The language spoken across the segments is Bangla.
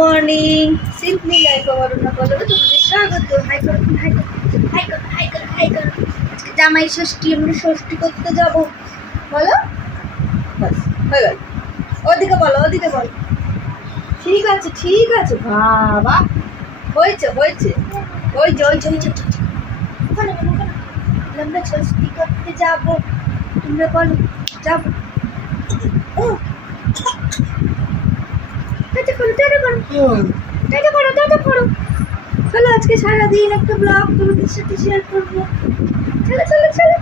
মর্নিং, সিম্পলি লাইফ অবরণা বলো তোমাদের স্বাগত। হাই করো, হাই করো, হাই করো, হাই করো, হাই করো। আজকে জামাই ষষ্ঠী, আমরা ষষ্ঠী করতে যাব। বলো, বাস হয়ে গেল। ওদিকে বলো, ওদিকে বলো। ঠিক আছে, ঠিক আছে, বাবা হয়েছে হয়েছে। ওই যে ওই যে ওই যে ওখানে বলো, ওখানে আমরা ষষ্ঠী করতে যাব। তোমরা বলো যাবো। ও টাটা করো, টাটা করো, টাটা করো, টাটা করো। চলো আজকে সারাদিন একটা ব্লগ তোমাদের সাথে শেয়ার করবো। চলো চলো চলো,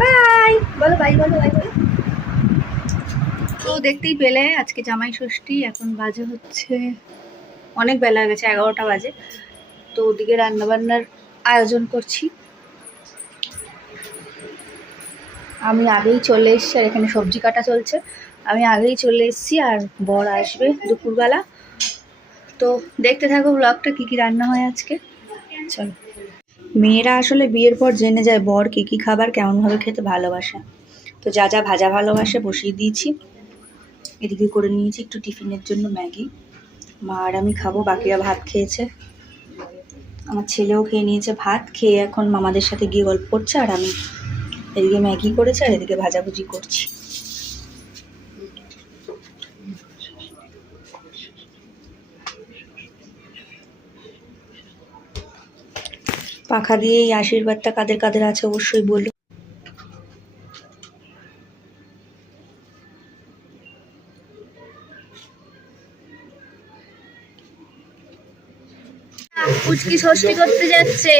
বাই বলো, বাই বলো, বাই বলো। তো দেখতেই পেলে আজকে জামাই ষষ্ঠী। এখন বাজে হচ্ছে অনেক বেলা হয়ে গেছে, 11টা বাজে। তো ওদিকে রান্নাবান্নার আয়োজন করছি। আমি আগেই চলে এসেছি, আর এখানে সবজি কাটা চলছে। আমি আগেই চলে এসেছি, আর বর আসবে দুপুরবেলা। তো দেখতে থাকো ব্লগটা, কী কী রান্না হয় আজকে। চলো। মেয়েরা আসলে বিয়ের পর জেনে যায় বর কী কী খাবার কেমনভাবে খেতে ভালোবাসে। তো যা যা ভাজা ভালোবাসে বসিয়ে দিয়েছি। এদিকে করে নিয়েছি একটু টিফিনের জন্য ম্যাগি। মা আর আমি খাবো, বাকিরা ভাত খেয়েছে। আমার ছেলেও খেয়ে নিয়েছে ভাত। খেয়ে এখন মামাদের সাথে গিয়ে গল্প করছে, আর আমি এদিকে ম্যাগি করেছে আর এদিকে ভাজাভুজি করছি। পাখা দিয়ে এই আশীর্বাদটা কাদের কাদের আছে অবশ্যই বলো। পুচকি ষষ্ঠী করতে যাচ্ছে,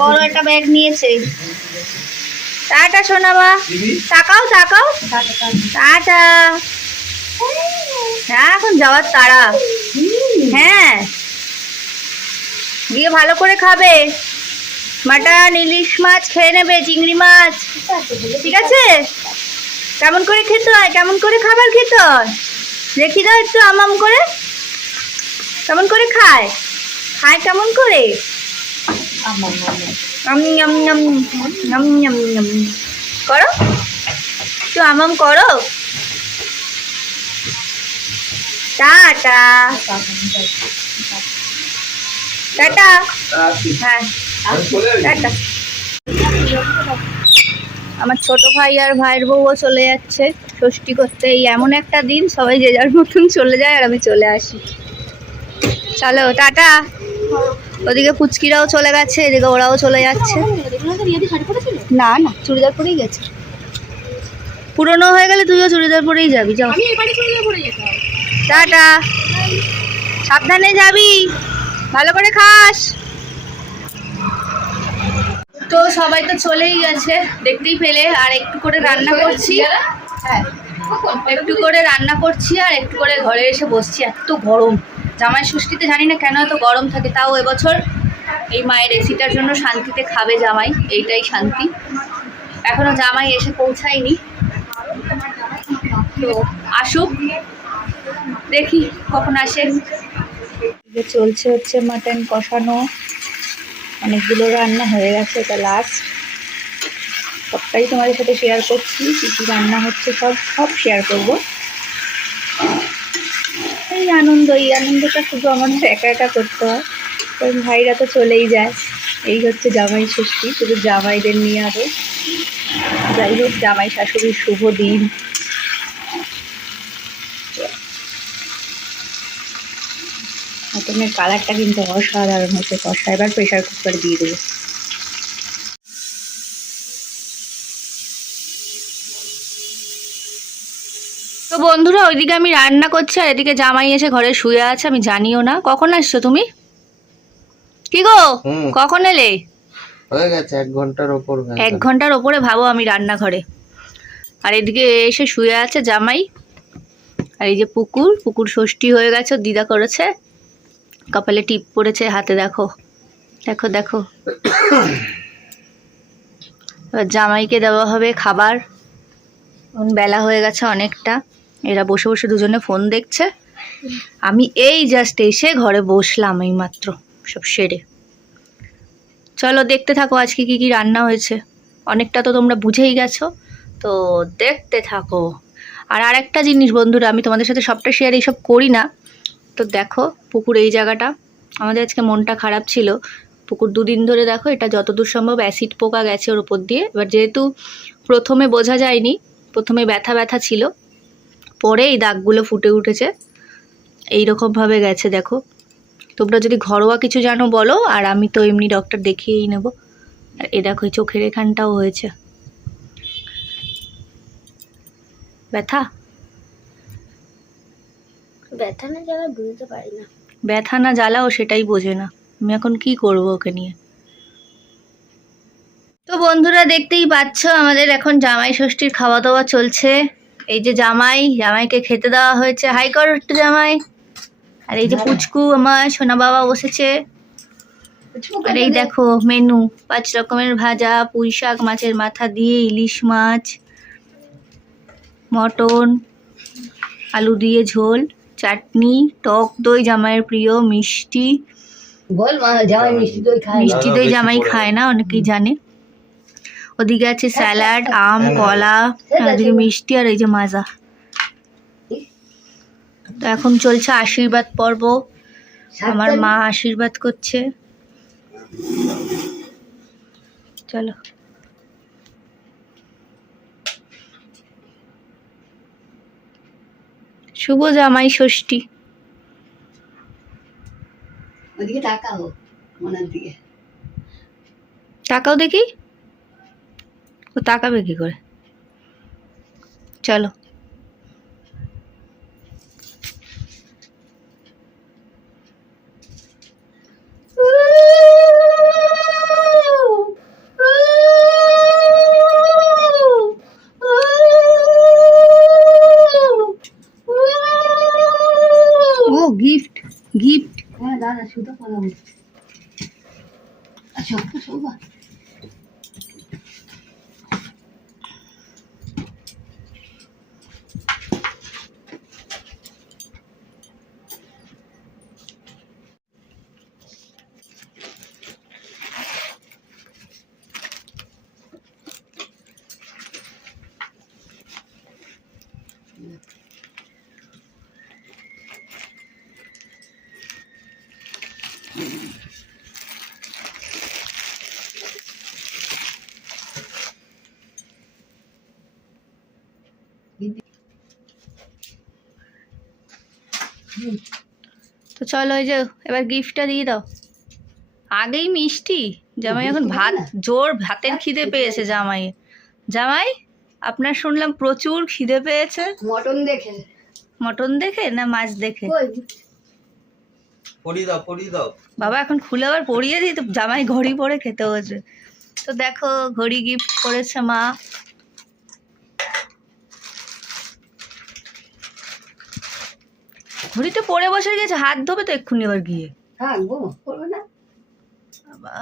বড় একটা ব্যাগ নিয়েছে। টাটা সোনামা, তাকাও তাকাও, টাটা। হ্যাঁ এখন যাওয়ার তাড়া। হ্যাঁ গিয়ে ভালো করে খাবে, মাটন ইলিশ মাছ খেয়ে নেবে, চিংড়ি মাছ, ঠিক আছে? কেমন করে খেতে হয়, কেমন করে খাবার খেতে হয় দেখি দাও একটু, আমাম করে কেমন করে খায়, খায় কেমন করে? করো একটু, আমাম করো। টাটা টাটা, হ্যাঁ টাটা। আমার ছোট ভাই আর ভাইয়ের বউও চলে যাচ্ছে ষষ্ঠী করতে। এই এমন একটা দিন, সবাই যে যার মতন চলে যায় আর আমি চলে আসি। চলো টাটা। ওদিকে পুচকিরাও চলে গেছে, এদিকে ওরাও চলে যাচ্ছে। না না, চুড়িদার পরেই গেছে। পুরনো হয়ে গেলে তুইও চুড়িদার পরেই যাবি, যাও। টাটা, সাবধানে যাবি, ভালো করে খাস। তো সবাই তো চলেই গেছে দেখতেই পেলে, আর একটু করে রান্না করছি। হ্যাঁ একটু করে রান্না করছি আর একটু করে ঘরে এসে বসছি। এত গরম, জামাই ষষ্ঠীতে জানি না কেন এত গরম থাকে। তাও এবছর এই মায়ের এসিটার জন্য শান্তিতে খাবে জামাই, এইটাই শান্তি। এখনো জামাই এসে পৌঁছায়নি, তো আসুক, দেখি কখন আসে। চলছে হচ্ছে মাটন কষানো, অনেকগুলো রান্না হয়ে গেছে, এটা লাস্ট। সবটাই তোমাদের সাথে শেয়ার করছি, কী কী রান্না হচ্ছে সব সব শেয়ার করবো। এই আনন্দ, এই আনন্দটা শুধু আমাদের একা একা করতে হয়, কারণ ভাইরা তো চলেই যায়। এই হচ্ছে জামাই ষষ্ঠী, শুধু জামাইদের নিয়ে আরো। যাই হোক, জামাই শাশুড়ির শুভ দিন। মটনের কালারটা কিন্তু অসাধারণ হচ্ছে, কষা। এবার প্রেশার কুকারে দিয়ে দেবো। তো বন্ধুরা, ওইদিকে আমি রান্না করছি আর এদিকে জামাই এসে ঘরে শুয়ে আছে। আমি জানিও না কখন আসছো তুমি। কি গো, কখন এলে? হয়ে গেছে 1 ঘন্টার ওপর। 1 ঘন্টার ওপরে ভাবো আমি রান্নাঘরে, আর এদিকে এসে শুয়ে আছে জামাই। আর এই যে পুকুর, পুকুর ষষ্ঠী হয়ে গেছে, দিদা করেছে, কপালে টিপ পড়েছে, হাতে দেখো দেখো দেখো। এবার জামাইকে দেওয়া হবে খাবার। বেলা হয়ে গেছে অনেকটা, এরা বসে বসে দুজনে ফোন দেখছে। আমি এই জাস্ট এসে ঘরে বসলাম এই মাত্র, সব সেরে। চলো দেখতে থাকো আজকে কি কি রান্না হয়েছে। অনেকটা তো তোমরা বুঝেই গেছো, তো দেখতে থাকো। আর আরেকটা জিনিস বন্ধুরা, আমি তোমাদের সাথে সবটা শেয়ার এইসব করি না, তো দেখো পুকুর এই জায়গাটা, আমাদের আজকে মনটা খারাপ ছিল। পুকুর 2 দিন ধরে দেখো এটা যতদূর সম্ভব অ্যাসিড পোকা গেছে ওর উপর দিয়ে। এবার যেহেতু প্রথমে বোঝা যায়নি, প্রথমে ব্যথা ব্যথা ছিল, পরে এই দাগগুলো ফুটে উঠেছে, এইরকমভাবে গেছে দেখো। তোমরা যদি ঘরোয়া কিছু জানো বলো, আর আমি তো এমনি ডক্টর দেখিয়েই নেব। আর এ দেখো চোখের এখানটাও হয়েছে ব্যথা। ব্যথা না জ্বালা বুঝতে পারি না। ব্যথা না জ্বালাও সেটাই বোঝে না। আমি এখন কি করব ওকে নিয়ে? তো বন্ধুরা দেখতেই পাচ্ছ আমাদের এখন জামাই ষষ্ঠীর খাওয়া দাওয়া চলছে। এই যে জামাইকে খেতে দেওয়া হয়েছে, হাই কর একটু জামাই। আর এই যে পুচকু আমার সোনা বাবা বসেছে। আর এই দেখো মেনু, 5 রকমের ভাজা, পুঁই শাক মাছের মাথা দিয়ে, ইলিশ মাছ, মটন, আলু দিয়ে ঝোল, চাটনি, টক দই জামাইয়ের প্রিয়, মিষ্টি। বল মা, জামাই মিষ্টি দই খায়? মিষ্টি দই জামাই খায় না, অনেকেই জানে। ওদিকে আছে স্যালাড, আম, কলা, আর ওদিকে মিষ্টি, আর এই যে মাজা। তো এখন চলছে আশীর্বাদ পর্ব। আমার মা আশীর্বাদ করছে। চলো। শুভ জামাই ষষ্ঠী। ওদিকে তাকাও, মনের দিকে তাকাও দেখি, ও তাকাবে কি করে? চলো। ও গিফট, গিফট। হ্যাঁ দাদা শুধু কথা বলছি। আচ্ছা শোভা, তো চলো, ওই যে এবার গিফটটা দিয়ে দাও। আগেই মিষ্টি, জামাই এখন ভাত, জোর ভাতের খিদে পেয়েছে জামাই। জামাই আপনার শুনলাম প্রচুর খিদে পেয়েছে। মটন দেখে। মটন দেখে না মাছ দেখে? পড়ি দাও বাবা এখন খুলে আবার পরিয়ে দিই তো, জামাই ঘড়ি পরে খেতে হচ্ছে। তো দেখো ঘড়ি গিফট করেছে মা। ঘড়িটা পরে বসে গেছে, হাত ধোবে তো এক্ষুনি আবার গিয়ে। হ্যাঁ গো, করবে না বাবা।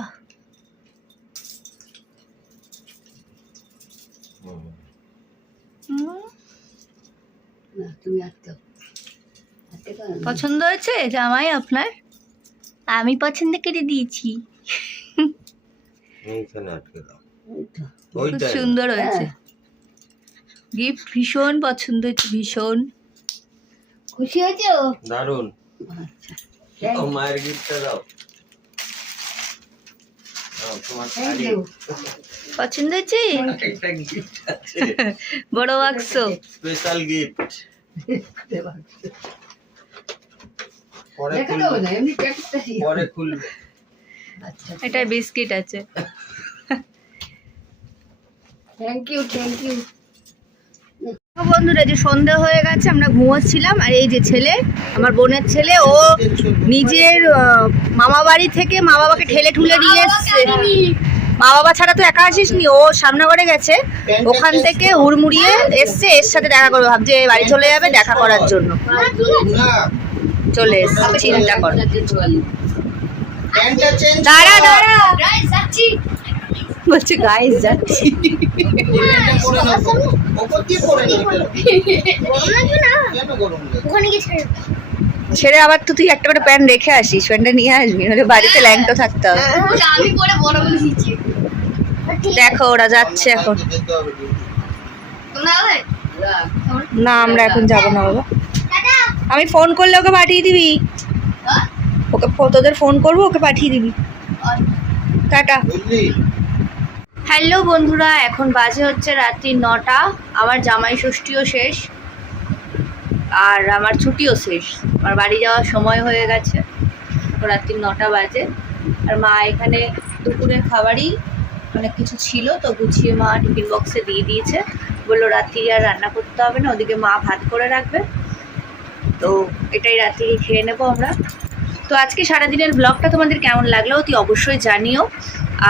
না, তুমি আটকে পছন্দ হয়েছে জামাই আপনার? আমি পছন্দ করে দিয়েছি। এইখানে আটকে দাও। খুব সুন্দর হয়েছে গিফট, ভীষণ পছন্দ হয়েছে, ভীষণ খুশি হয়েছে? দারুন। আচ্ছা ও মায়ের গিফটটা দাও। তোমার থ্যাংক ইউ। পছন্দ হয়েছে। একটা গিফট আছে, বড় বাক্স, স্পেশাল গিফট। পরে দেখা খুলবে, দেবো না, এমনি প্যাকেটটা দিয়ে। পরে খুলবে। আচ্ছা এটা বিস্কিট আছে। Thank you, thank you. বন্ধুরা যে সন্ধ্যা হয়ে গেছে, আমরা ঘুমোচ্ছিলাম। আর এই যে ছেলে, আমার বোনের ছেলে, ও নিজের মামা বাড়ি থেকে মা বাবাকে ঠেলে ঠুলে দিয়ে এসছে। মা বাবা ছাড়া তো একা আসিসনি, ও সামনে করে গেছে, ওখান থেকে হুড়মুড়িয়ে এসছে, এর সাথে দেখা করবে, ভাবছে বাড়ি চলে যাবে দেখা করার জন্য। চলে এসছে, চিন্তা করো। দাঁড়া দাঁড়া, বলছে গাইস যাচ্ছি। ছেড়ে আবার তো তুই একটা করে প্যান্ট রেখে আসিস, প্যান্টটা নিয়ে আসবি, নাহলে বাড়িতে ল্যাংটো থাকতে হবে। দেখো ওরা যাচ্ছে এখন। না আমরা এখন যাব না বাবা, আমি ফোন করলে ওকে পাঠিয়ে দিবি, ওকে তোদের ফোন করবো, ওকে পাঠিয়ে দিবি। টাটা। বুঝলি? হ্যালো বন্ধুরা, এখন বাজে হচ্ছে রাত্রি 9টা। আমার জামাই ষষ্ঠীও শেষ আর আমার ছুটিও শেষ, আমার বাড়ি যাওয়ার সময় হয়ে গেছে। তো রাত্রি 9টা বাজে আর মা এখানে দুপুরের খাবারই অনেক কিছু ছিল তো গুছিয়ে মা টিফিন বক্সে দিয়ে দিয়েছে, বললো রাত্রি আর রান্না করতে হবে না, ওদিকে মা ভাত করে রাখবে, তো এটাই রাত্রি খেয়ে নেবো আমরা। তো আজকে সারাদিনের ব্লগটা তোমাদের কেমন লাগলো অতি অবশ্যই জানিও,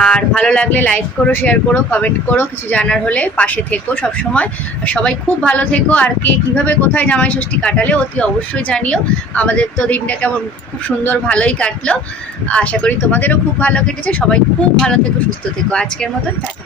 আর ভালো লাগলে লাইক করো, শেয়ার করো, কমেন্ট করো, কিছু জানার হলে পাশে থেকো সব সময়। আর সবাই খুব ভালো থেকো, আর কে কীভাবে কোথায় জামাই ষষ্ঠী কাটালে অতি অবশ্যই জানিও। আমাদের তো দিনটা কেমন খুব সুন্দর ভালোই কাটলো, আশা করি তোমাদেরও খুব ভালো কেটেছে। সবাই খুব ভালো থেকো, সুস্থ থেকো। আজকের মতন টাটা।